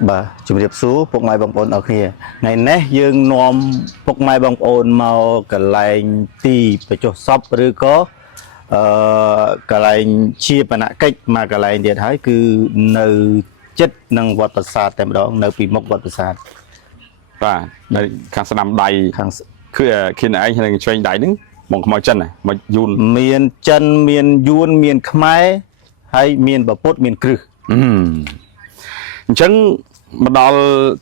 bà chụp điệp số phục mai bằng ôn ở kia ngày nét dương nom phục mai bằng ôn màu cả lại tì phải cho shop rồi có cả lại chia bản cách mà cả lại điện thái cứ nơi chất năng vậtประสาท แต่ đó nơi bị mốc vật ประสาท và đây khang sâm đầyคือkhi này anh chơi đầy đứng mong mỏi chân này mà yun miền chân miền yun miền khmer hay miền bờ pốt miền cử chẳng mà đó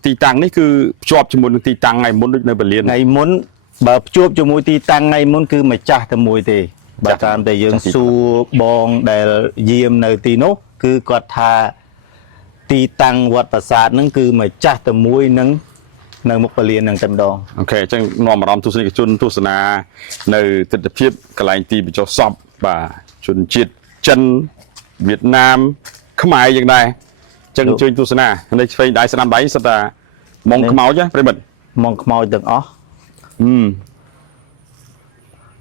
ตีตังนี่คือชอบจมูกตีตังไงมุนในบริเวณ ngày muốn bờ chuột cho mùi tì tăng ngày muốn cứ mà chả tầm mùi tì bà tam tì dương su bong để diêm nơi tì nốt cứ quạt thà tì tăng vậtประสาท nâng cứ mà chả tầm mùi nâng nâng một bờ liền nâng tầm đòn ok chẳng nòm mà làm tu sinh chun tu sna nơi thực tập phiếp cái lại tì bị cho sập và chun chiết chân Việt Nam không aiอย่างไรchân chơi tu sna đây phải đại sna đấy sao ta mong máu chứ phải bận mong mỏi từng ó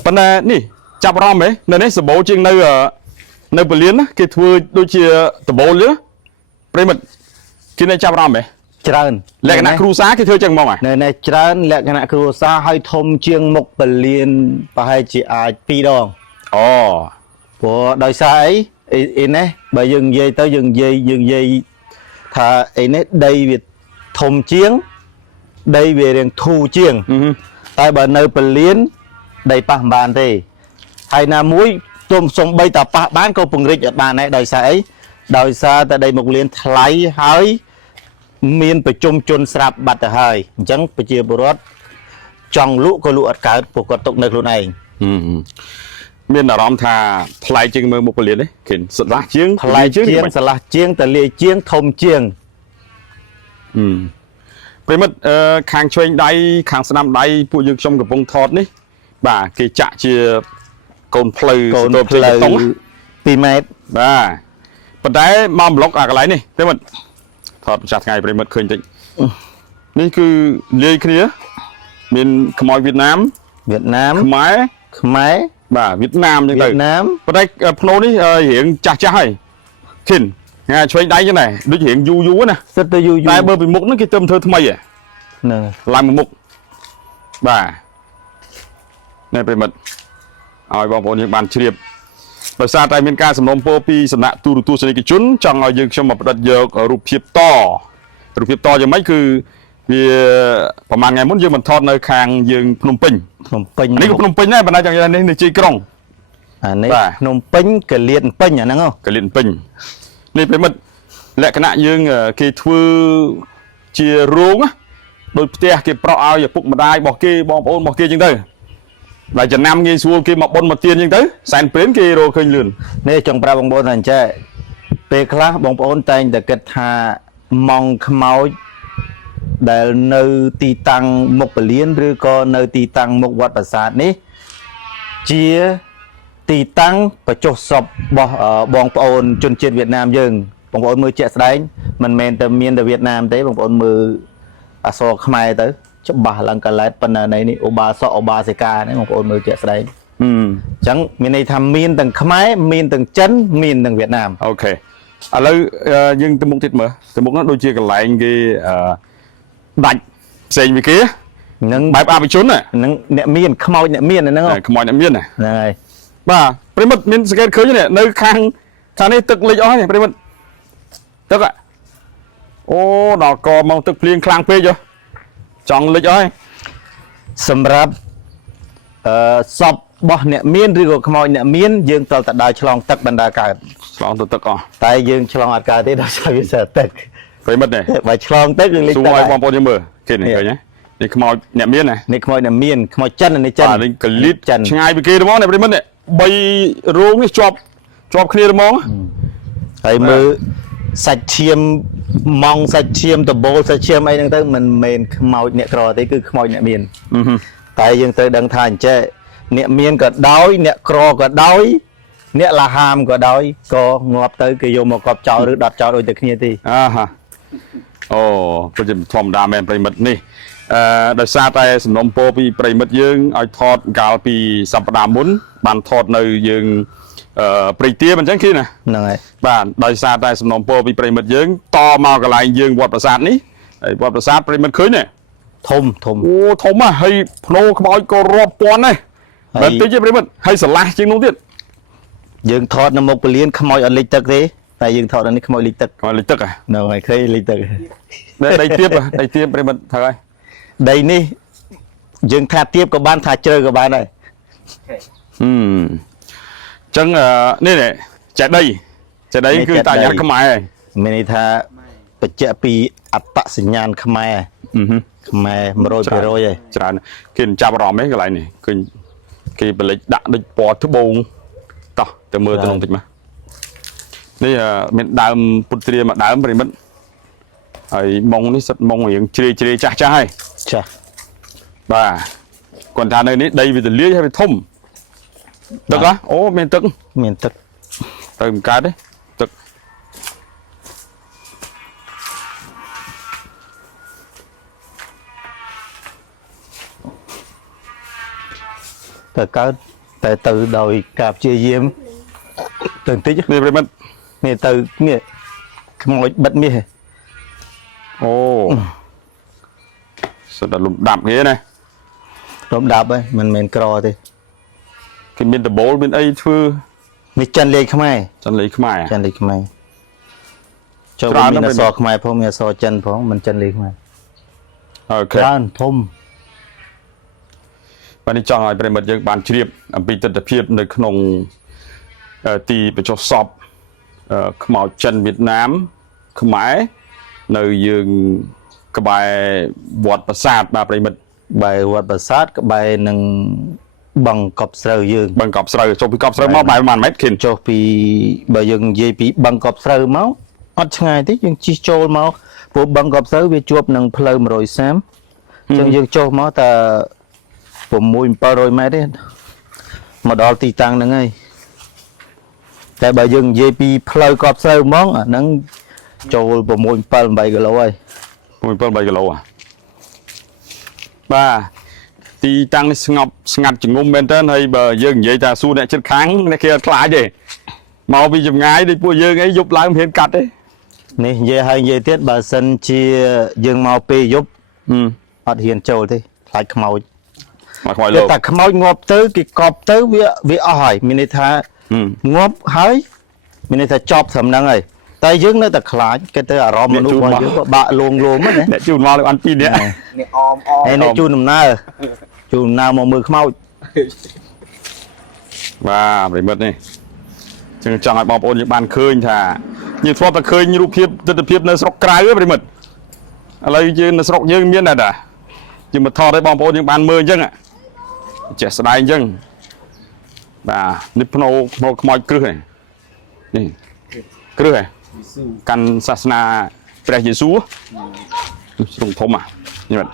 vấn đề nè chắp rom ấy nơi này sập bố trên nơi nơi bờ liên á cái thưa đôi chia sập bố nữa phải bận cái này chắp rom ấy trơn lẽ cái nào cru xá cái thưa chân mong à nơi này trơn lẽ cái nào cru xá hay thôm chiêng một bờ liền và hay chỉ pi đòn của đời xa ấy này bởi dừng dây tới dừng dây thà ấy này đây việc thôm chiêng đây về đường thu chiêng tại bờ nơi bờ liên đầy bằng bàn thì hay là muối tôm sông bay tập bán câu bùng rịch ở bàn này đời xa ấy đời xa tại đây một liên lấy hơi miềnไปจุ่มจนสลับบัดแต่ให้จังไปเจียบรถจองลุก็ลุอัดการปกติในខ្លួនឯងមានអារម្មណ៍ថាថ្លៃជាងមើលមុខពលានទេឃើញស្រឡះជាងថ្លៃជាងស្រឡះជាងតលាជាងធំជាងប្រិមិត្តខាងឆ្វេងដៃខាងស្នាមដៃពួកយើងខ្ញុំកំពុងថតនេះបាទគេចាក់ជាកូនផ្លូវ2 ម៉ែត្របាទប៉ុន្តែមកប្លុកអាកន្លែងនេះប្រិមិត្តថតចាស់ថ្ងៃប្រិមិត្តឃើញតិចនេះគឺលាយគ្នាមានខ្មោចវៀតណាមខ្មែរបាទវៀតណាមអញ្ចឹងទៅប៉ុន្តែភ្នោនេះរៀងចាស់ហើយឃើញងាឆ្វេងដៃចឹងដែរដូចរៀងយូរណាសិតទៅយូរតែបើពីមុខហ្នឹងគេទៅធ្វើថ្មីហ្នឹងឡើងមួយមុខបាទនេះប្រិមិត្តឲ្យបងប្អូនយើងបានជ្រាបដោយសារតែមានការសំណូមពរពីសំណាក់ទូរទស្សនិកជនចង់ឲ្យយើងខ្ញុំមកផ្ដិតយករូបភាពតយ៉ាងម៉េចគឺវាប្រហែលថ្ងៃមុនយើងមិនថតនៅខាងយើងភ្នំពេញនេះក៏ភ្នំពេញដែរប៉ុន្តែចង់និយាយនេះនៅជ័យក្រុងអានេះភ្នំពេញកលៀនពេញអាហ្នឹងកលៀនពេញនេះប្រិមិត្តលក្ខណៈយើងគេធ្វើជារោងដោយផ្ទះគេប្រោសឲ្យឪពុកម្ដាយរបស់គេបងប្អូនរបស់គេអញ្ចឹងទៅដែលចំណាំងាយស្រួលគេមកបុនមកទៀនអញ្ចឹងទៅសែនព្រេនគេរកឃើញលឿននេះចង់ប្រាប់បងប្អូនថាអញ្ចឹងពេលខ្លះបងប្អូនតែងតែគិតថាម៉ងខ្មោចដែលនៅទីតាំងមុខពលានឬក៏នៅទីតាំងមុខវត្តប្រាសាទនេះជាទីតាំងបញ្ចុះសពរបស់បងប្អូនជនជាតិវៀតណាមយើងបងប្អូនមើលជាក់ស្ដែងមិនមែនតែមានតែវៀតណាមទេបងប្អូនមើលអក្សរខ្មែរទៅច្បាស់ឡើងកឡែតប៉ុណ្ណានេះឧបាសកឧបាសិកានេះបងប្អូនមើលជាក់ស្ដែងអញ្ចឹងមានន័យថាមានទាំងខ្មែរមានទាំងចិនមានទាំងវៀតណាមអូខេឥឡូវយើងទៅមុខទៀតមើលទៅមុខនោះដូចជាកន្លែងគេដាច់ផ្សេងពីគេនឹងបែបអភិជនហ្នឹងអ្នកមានខ្មោចអ្នកមានហ្នឹងខ្មោចអ្នកមានហ្នឹងហើយបាទប្រិមិត្តមានសង្កេតឃើញនេះនៅខាងនេះទឹកលិចអស់នេះប្រិមិត្តទឹកអូដល់កមកទឹកភ្លៀងខ្លាំងពេកចង់លិចអស់សម្រាប់សពរបស់អ្នកមានឬក៏ខ្មោចអ្នកមានយើងត្រូវតែដើរឆ្លងទឹកបណ្ដាកើតឆ្លងទៅទឹកអស់តែយើងឆ្លងអត់កើតទេដោយសារវាសើទឹកប្រិមិត្តនេះបើឆ្លងទឹកយើងលិចទឹកឲ្យបងប្អូនយើងមើលគេនេះឃើញនេះខ្មោចអ្នកមាននេះខ្មោចអ្នកមានខ្មោចចិននេះចិននេះកលិចឆ្ងាយពីគេហ្មងនេះប្រិមិត្តនេះ3រោងនេះជាប់គ្នាហ្មងហើយមើលសាច់ឈាមម៉ងសាច់ឈាមដបូលសាច់ឈាមអីហ្នឹងទៅមិនមែនខ្មោចអ្នកក្រទេគឺខ្មោចអ្នកមានតែយើងត្រូវដឹងថាអញ្ចេះអ្នកមានក៏ដោយអ្នកក្រក៏ដោយអ្នកលាហាមក៏ដោយក៏ងាប់ទៅគេយកមកកប់ចោលឬដុតចោលដូចតែគ្នាទេអូពិតជាធម្មតាមែនប្រិមិត្តនេះដោយសារតែសំណុំពរពីប្រិមិត្តយើងឲ្យថតកាលពីសប្តាហ៍មុនបានថតនៅយើង ប្រិទាមិនចឹងឃើញណា ហ្នឹងហើយ បាទដោយសារតែសំណុំពរពីប្រិមិត្តយើងតមកកន្លែងយើងវត្តប្រាសាទនេះហើយវត្តប្រាសាទប្រិមិត្តឃើញទេ ធំ អូធំហ่ะហើយភ្នោខ្មោចក៏រាប់ពាន់ដែរមិនតិចទេប្រិមិត្តហើយស្រឡះជាងនោះទៀត យើងថតនៅមុខពលានខ្មោចអត់លិចទឹកទេតែយើងថតនៅនេះខ្មោចលិចទឹក ខ្មោចលិចទឹកហ่ะ នៅហើយឃើញលិចទឹក ដីទៀបប្រិមិត្តត្រូវហើយ ដីនេះយើងថាទៀបក៏បានថាជ្រៅក៏បានដែរ អញ្ចឹងនេះចេតិយគឺតាយ៉ាត់ខ្មែរហើយ មានន័យថាបញ្ជាក់ពីអត្តសញ្ញាណខ្មែរខ្មែរ 100% ហើយ ច្រើនគេចាប់អារម្មណ៍ឯងកន្លែងនេះឃើញគេបលិចដាក់ដូចពណ៌ត្បូងតោះទៅមើលទៅក្នុងតិចមកនេះមានដើមពុទ្រាមួយដើមប្រិមិត្តហើយមុងនេះសិតមុងរៀងជ្រេចាស់ហើយ ចាស់ បាទគាត់ថានៅនេះដីវាទលាយហើយវាធំទឹកហ៎អូមានទឹក មានទឹក ទៅមិនកើតទេទឹក ទៅកើតតែទៅដោយការព្យាយាមទៅបន្តិច នេះប្រិមិត្ត នេះទៅនេះខ្មោចបិទមាស អូសិតតែលំដាប់គេណា រំដាប់ហើយមិនមែនក្រទេ គេមានដបូលមានអីធ្វើ នេះចិនលេខខ្មែរ ចន្ទលេខខ្មែរ ចិនលេខខ្មែរចូល ច្រើន មាន ណាស់ អក្សរខ្មែរផងមានអក្សរចិនផងមិនចិនលេខខ្មែរ អូខេ ច្រើនធំ បាទនេះចង់ឲ្យប្រិមិត្តយើងបានជ្រាបអំពីទស្សនវិជ្ជានៅក្នុងទីបញ្ចុះសពខ្មោចចិនវៀតណាមខ្មែរនៅយើងក្បែរវត្តប្រាសាទបាទប្រិមិត្ត បែរវត្តប្រាសាទក្បែរនឹងបឹងកប់ស្រូវយើង បឹងកប់ស្រូវចុះពីកប់ស្រូវមកបែរប្រហែលម៉ែត្រឃើញ ចុះពីបើយើងនិយាយពីបឹងកប់ស្រូវមកអត់ឆ្ងាយទេយើងជិះចូលមកព្រោះបឹងកប់ស្រូវវាជាប់នឹងផ្លូវ130អញ្ចឹងយើងចុះមកតែ6-700 ម៉ែត្រទេមកដល់ទីតាំងហ្នឹងហើយតែបើយើងនិយាយពីផ្លូវកប់ស្រូវហ្មងអាហ្នឹងចូល6-7-8 គីឡូហើយ 7-8 គីឡូបាទទីតាំងនេះស្ងប់ស្ងាត់ចងំមែនតើហើយបើយើងនិយាយថាសួរអ្នកជិតខាងអ្នកគេអត់ខ្លាចទេមកពីចម្ងាយដូចពួកយើងអីយប់ឡើងមិនហ៊ានកាត់ទេ នេះនិយាយហើយនិយាយទៀតបើសិនជាយើងមកពេលយប់ អត់ហ៊ានចូលទេខ្លាចខ្មោច មកខ្មោច តែ លោក តែខ្មោចងាប់ទៅគេកប់ទៅវាអស់ហើយមានន័យថាងាប់ហើយមានន័យថាចប់ត្រឹមហ្នឹងហើយតែយើងនៅតែខ្លាចគេទៅអារម្មណ៍មនុស្សរបស់យើងក៏បាក់លងលោមហ្នឹងណា អ្នកជួនមកលើអន់2នាក់ នេះអម ហើយអ្នកជួនដំណើរមកមើលខ្មោច បាទប្រិមិត្តនេះចឹងចង់ឲ្យបងប្អូនយើងបានឃើញថាយើងធ្លាប់តែឃើញរូបភាពទស្សនវិជ្ជានៅស្រុកក្រៅប្រិមិត្តឥឡូវយើងនៅស្រុកយើងមានដែរតាយើងមកថតឲ្យបងប្អូនយើងបានមើលអញ្ចឹងចេះស្ដាយអញ្ចឹងបាទនេះភ្នោខ្មោចគ្រឹះនេះគ្រឹះកាន់សាសនាព្រះយេស៊ូវស្រុងធំនេះ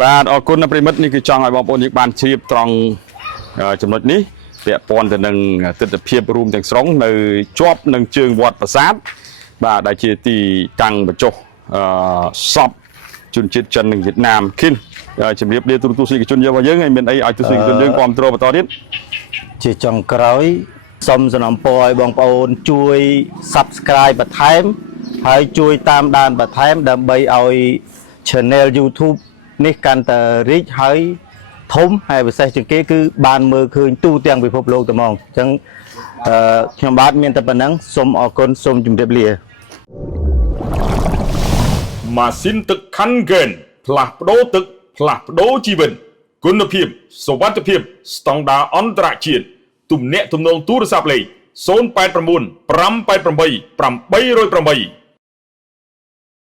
បាទអរគុណប្រិមិត្តនេះគឺចង់ឲ្យបងប្អូនយើងបានជ្រាបត្រង់ចំណុចនេះពាក់ព័ន្ធទៅនឹងទស្សនវិជ្ជារួមទាំងស្រុងនៅជាប់នឹងជើងវត្តប្រាសាទបាទដែលជាទីតាំងបញ្ចុះសពជនជាតិចិននិងវៀតណាមគិនជំរាបលាទូរទស្សនិកជនយើងរបស់យើងហើយមានអីឲ្យទស្សនិកជនយើងគ្រប់គ្រងបន្តទៀត ជាចុងក្រោយសូមសំណូមពរឲ្យបងប្អូនជួយ Subscribe បន្ថែមហើយជួយតាមដានបន្ថែមដើម្បីឲ្យ Channel YouTube នេះកាន់តែរីកហើយធំហើយពិសេសជាងគេគឺបានមើលឃើញទូទាំងពិភពលោកតែហ្មងអញ្ចឹងខ្ញុំបាទមានតែប៉ុណ្ណឹងសូមអរគុណសូមជម្រាបលា ម៉ាស៊ីនទឹកខាន់ហ្គេនផ្លាស់ប្ដូរទឹកផ្លាស់ប្ដូរជីវិតគុណភាពសុវត្ថិភាពស្តង់ដារអន្តរជាតិទំនាក់ទំនងទូរស័ព្ទលេខ 089 588 808